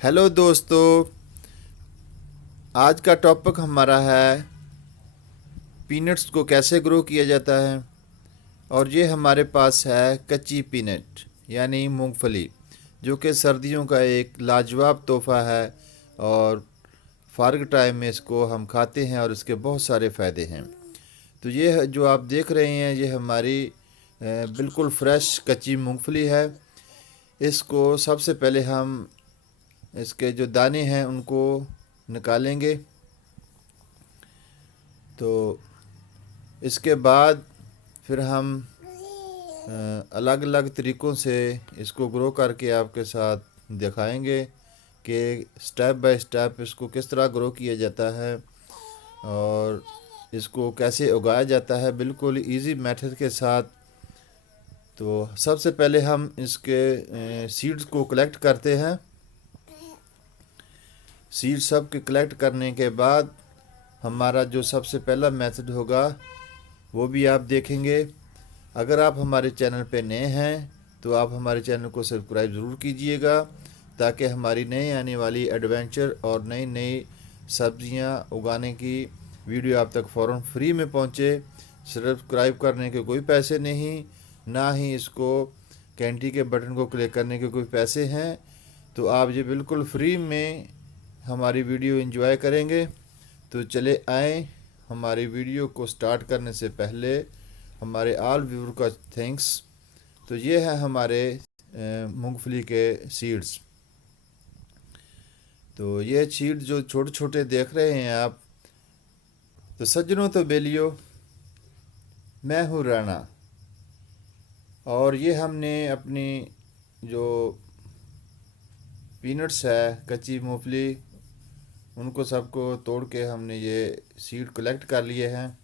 Hello दोस्तों, आज का टॉपिक हमारा है पीनट्स को कैसे ग्रो किया जाता है। और ये हमारे पास है कच्ची पीनट यानी मूंगफली, जो कि सर्दियों का एक लाजवाब तोहफ़ा है। और फारग टाइम में इसको हम खाते हैं और इसके बहुत सारे फ़ायदे हैं। तो ये जो आप देख रहे हैं ये हमारी बिल्कुल फ्रेश कच्ची मूंगफली है। इसको सबसे पहले हम इसके जो दाने हैं उनको निकालेंगे। तो इसके बाद फिर हम अलग अलग तरीक़ों से इसको ग्रो करके आपके साथ दिखाएंगे कि स्टेप बाय स्टेप इसको किस तरह ग्रो किया जाता है और इसको कैसे उगाया जाता है बिल्कुल इजी मेथड के साथ। तो सबसे पहले हम इसके सीड्स को कलेक्ट करते हैं। सीड्स सब के कलेक्ट करने के बाद हमारा जो सबसे पहला मेथड होगा वो भी आप देखेंगे। अगर आप हमारे चैनल पे नए हैं तो आप हमारे चैनल को सब्सक्राइब ज़रूर कीजिएगा, ताकि हमारी नई आने वाली एडवेंचर और नई नई सब्जियां उगाने की वीडियो आप तक फ़ौरन फ्री में पहुंचे। सब्सक्राइब करने के कोई पैसे नहीं, ना ही इसको घंटी के बटन को क्लिक करने के कोई पैसे हैं। तो आप ये बिल्कुल फ्री में हमारी वीडियो एंजॉय करेंगे। तो चले आएँ, हमारी वीडियो को स्टार्ट करने से पहले हमारे ऑल व्यूअर का थैंक्स। तो ये है हमारे मूंगफली के सीड्स। तो ये सीड जो छोटे छोटे देख रहे हैं आप, तो सज्जनों तो बेलियो, मैं हूँ राणा। और ये हमने अपनी जो पीनट्स है कच्ची मूंगफली, उनको सबको तोड़ के हमने ये सीड कलेक्ट कर लिए हैं।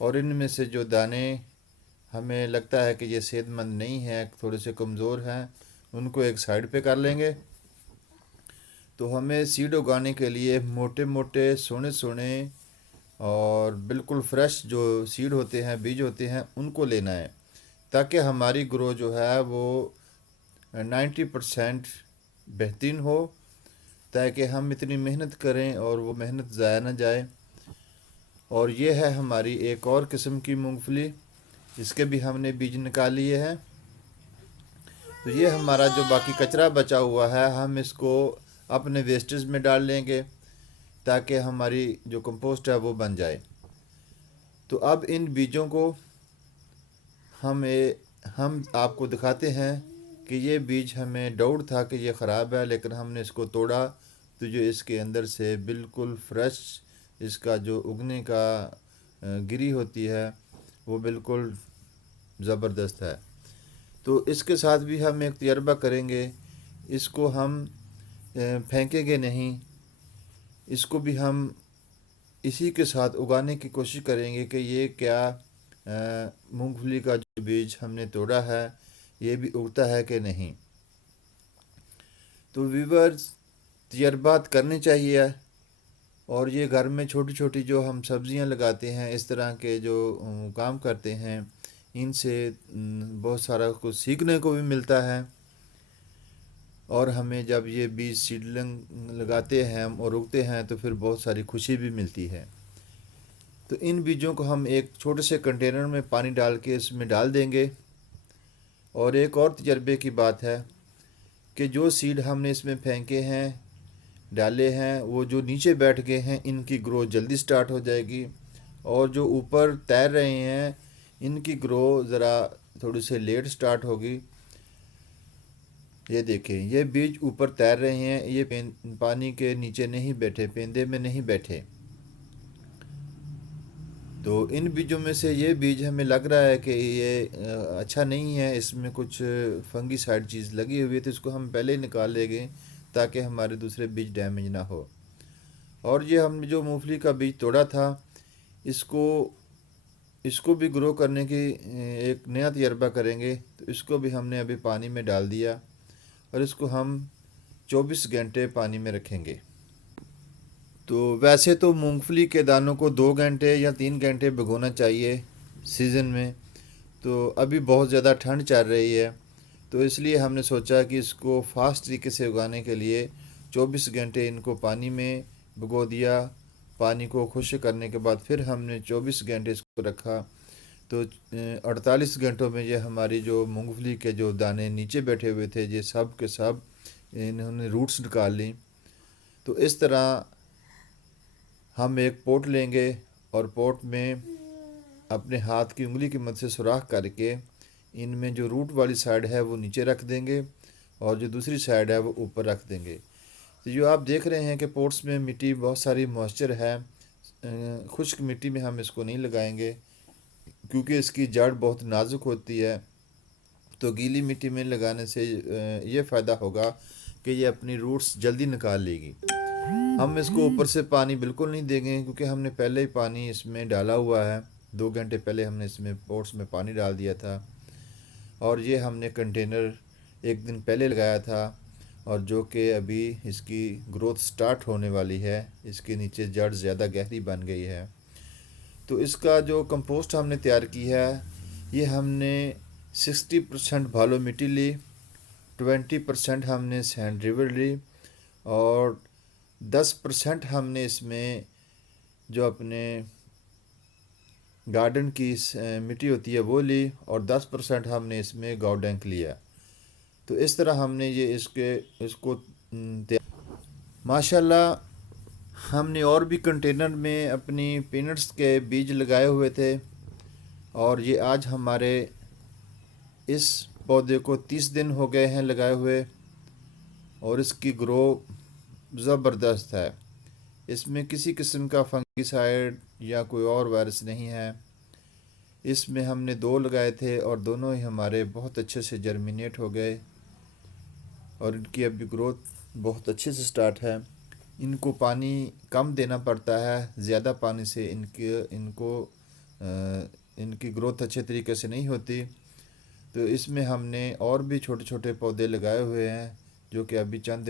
और इनमें से जो दाने हमें लगता है कि ये सेहतमंद नहीं है, थोड़े से कमज़ोर हैं, उनको एक साइड पे कर लेंगे। तो हमें सीड उगाने के लिए मोटे मोटे सोने सोने और बिल्कुल फ्रेश जो सीड होते हैं, बीज होते हैं, उनको लेना है, ताकि हमारी ग्रो जो है वो 90% बेहतरीन हो, ताकि हम इतनी मेहनत करें और वो मेहनत ज़ाया ना जाए। और ये है हमारी एक और किस्म की मूंगफली, इसके भी हमने बीज निकाल लिए हैं। तो ये हमारा जो बाकी कचरा बचा हुआ है हम इसको अपने वेस्टेज में डाल लेंगे, ताकि हमारी जो कंपोस्ट है वो बन जाए। तो अब इन बीजों को हम आपको दिखाते हैं कि ये बीज हमें डाउट था कि ये ख़राब है, लेकिन हमने इसको तोड़ा तो जो इसके अंदर से बिल्कुल फ्रेश इसका जो उगने का गिरी होती है वो बिल्कुल ज़बरदस्त है। तो इसके साथ भी हम एक तजर्बा करेंगे। इसको हम फेंकेंगे नहीं, इसको भी हम इसी के साथ उगाने की कोशिश करेंगे कि ये क्या मूंगफली का जो बीज हमने तोड़ा है ये भी उगता है कि नहीं। तो व्यूअर्स, तजर्बात करने चाहिए। और ये घर में छोटी छोटी जो हम सब्जियां लगाते हैं, इस तरह के जो काम करते हैं, इनसे बहुत सारा कुछ सीखने को भी मिलता है। और हमें जब ये बीज सीडलिंग लगाते हैं हम और उगते हैं तो फिर बहुत सारी खुशी भी मिलती है। तो इन बीजों को हम एक छोटे से कंटेनर में पानी डाल के इसमें डाल देंगे। और एक और तजर्बे की बात है कि जो सीड हमने इसमें फेंके हैं, डाले हैं, वो जो नीचे बैठ गए हैं इनकी ग्रोथ जल्दी स्टार्ट हो जाएगी। और जो ऊपर तैर रहे हैं इनकी ग्रो ज़रा थोड़ी सी लेट स्टार्ट होगी। ये देखें, ये बीज ऊपर तैर रहे हैं, ये पानी के नीचे नहीं बैठे, पेंदे में नहीं बैठे। तो इन बीजों में से ये बीज हमें लग रहा है कि ये अच्छा नहीं है, इसमें कुछ फंगीसाइड चीज़ लगी हुई है, तो इसको हम पहले ही निकाल लेंगे ताकि हमारे दूसरे बीज डैमेज ना हो। और ये हमने जो मूंगफली का बीज तोड़ा था, इसको इसको भी ग्रो करने की एक नया तजर्बा करेंगे। तो इसको भी हमने अभी पानी में डाल दिया और इसको हम 24 घंटे पानी में रखेंगे। तो वैसे तो मूंगफली के दानों को 2 घंटे या 3 घंटे भिगोना चाहिए सीज़न में। तो अभी बहुत ज़्यादा ठंड चल रही है, तो इसलिए हमने सोचा कि इसको फास्ट तरीके से उगाने के लिए 24 घंटे इनको पानी में भिगो दिया। पानी को खुश्क करने के बाद फिर हमने 24 घंटे इसको रखा। तो 48 घंटों में ये हमारी जो मूंगफली के जो दाने नीचे बैठे हुए थे ये सब के सब इन्होंने रूट्स निकाल ली। तो इस तरह हम एक पोट लेंगे और पोट में अपने हाथ की उंगली की मदद से सुराख करके इनमें जो रूट वाली साइड है वो नीचे रख देंगे और जो दूसरी साइड है वो ऊपर रख देंगे। तो जो आप देख रहे हैं कि पोट्स में मिट्टी बहुत सारी मॉइस्चर है, खुश्क मिट्टी में हम इसको नहीं लगाएंगे क्योंकि इसकी जड़ बहुत नाजुक होती है। तो गीली मिट्टी में लगाने से ये फ़ायदा होगा कि ये अपनी रूट्स जल्दी निकाल लेगी। हम इसको ऊपर से पानी बिल्कुल नहीं देंगे क्योंकि हमने पहले ही पानी इसमें डाला हुआ है। 2 घंटे पहले हमने इसमें पोट्स में पानी डाल दिया था और ये हमने कंटेनर एक दिन पहले लगाया था और जो कि अभी इसकी ग्रोथ स्टार्ट होने वाली है। इसके नीचे जड़ ज़्यादा गहरी बन गई है। तो इसका जो कंपोस्ट हमने तैयार की है ये हमने 60% भालो मिट्टी ली, 20% हमने सैंड रिवर ली और 10% हमने इसमें जो अपने गार्डन की मिट्टी होती है वो ली और 10% हमने इसमें गाउडैंक लिया। तो इस तरह हमने ये इसको माशाल्लाह हमने और भी कंटेनर में अपनी पीनट्स के बीज लगाए हुए थे और ये आज हमारे इस पौधे को 30 दिन हो गए हैं लगाए हुए और इसकी ग्रो ज़बरदस्त है। इसमें किसी किस्म का फंगिसाइड या कोई और वायरस नहीं है। इसमें हमने 2 लगाए थे और दोनों ही हमारे बहुत अच्छे से जर्मिनेट हो गए और इनकी अभी ग्रोथ बहुत अच्छे से स्टार्ट है। इनको पानी कम देना पड़ता है, ज़्यादा पानी से इनकी ग्रोथ अच्छे तरीके से नहीं होती। तो इसमें हमने और भी छोटे छोटे पौधे लगाए हुए हैं जो कि अभी चंद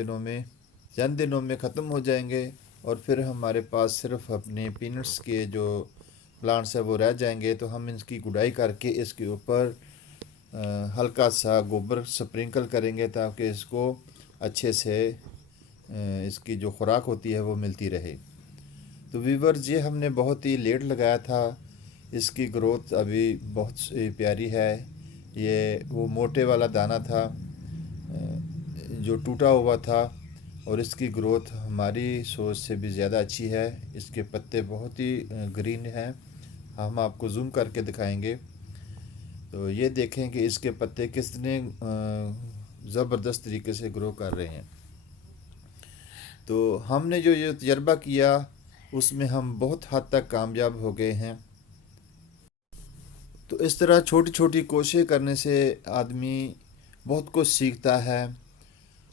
दिनों में ख़त्म हो जाएंगे और फिर हमारे पास सिर्फ अपने पीनट्स के जो प्लांट्स है वो रह जाएंगे। तो हम इसकी गुड़ाई करके इसके ऊपर हल्का सा गोबर स्प्रिंकल करेंगे ताकि इसको अच्छे से इसकी जो खुराक होती है वो मिलती रहे। तो वीवर्स ये हमने बहुत ही लेट लगाया था। इसकी ग्रोथ अभी बहुत प्यारी है। ये वो मोटे वाला दाना था जो टूटा हुआ था और इसकी ग्रोथ हमारी सोच से भी ज़्यादा अच्छी है। इसके पत्ते बहुत ही ग्रीन हैं, हम आपको जूम करके दिखाएंगे। तो ये देखें कि इसके पत्ते कितने ज़बरदस्त तरीके से ग्रो कर रहे हैं। तो हमने जो ये तजर्बा किया उसमें हम बहुत हद तक कामयाब हो गए हैं। तो इस तरह छोटी छोटी कोशिशें करने से आदमी बहुत कुछ सीखता है।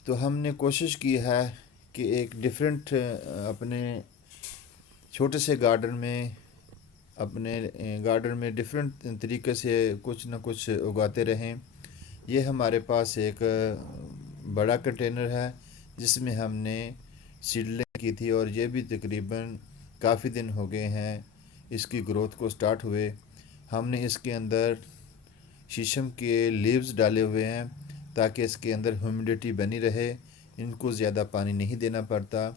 तो हमने कोशिश की है कि एक डिफरेंट अपने छोटे से गार्डन में डिफरेंट तरीके से कुछ न कुछ उगाते रहें। ये हमारे पास एक बड़ा कंटेनर है जिसमें हमने सीडलिंग की थी और ये भी तकरीबन काफ़ी दिन हो गए हैं इसकी ग्रोथ को स्टार्ट हुए। हमने इसके अंदर शीशम के लीव्स डाले हुए हैं ताकि इसके अंदर ह्यूमिडिटी बनी रहे, इनको ज़्यादा पानी नहीं देना पड़ता।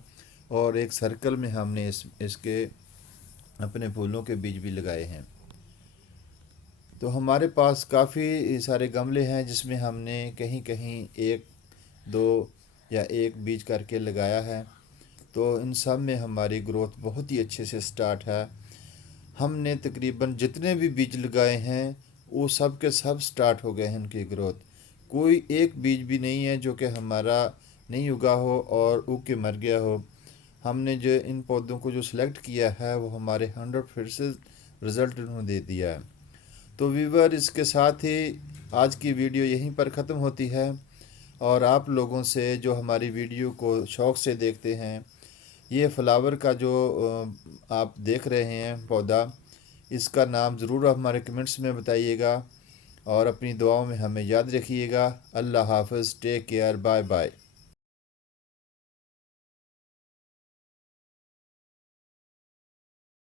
और एक सर्कल में हमने इसके अपने फूलों के बीज भी लगाए हैं। तो हमारे पास काफ़ी सारे गमले हैं जिसमें हमने कहीं कहीं 1, 2 या 1 बीज करके लगाया है। तो इन सब में हमारी ग्रोथ बहुत ही अच्छे से स्टार्ट है। हमने तकरीबन जितने भी बीज लगाए हैं वो सब के सब स्टार्ट हो गए हैं उनकी ग्रोथ। कोई एक बीज भी नहीं है जो कि हमारा नहीं उगा हो और उग के मर गया हो। हमने जो इन पौधों को जो सिलेक्ट किया है वो हमारे 100% रिज़ल्ट उन्होंने दे दिया है। तो व्यूवर इसके साथ ही आज की वीडियो यहीं पर ख़त्म होती है और आप लोगों से जो हमारी वीडियो को शौक़ से देखते हैं, ये फ्लावर का जो आप देख रहे हैं पौधा, इसका नाम ज़रूर हमारे कमेंट्स में बताइएगा और अपनी दुआओं में हमें याद रखिएगा। अल्लाह हाफ़िज़, टेक केयर, बाय बाय।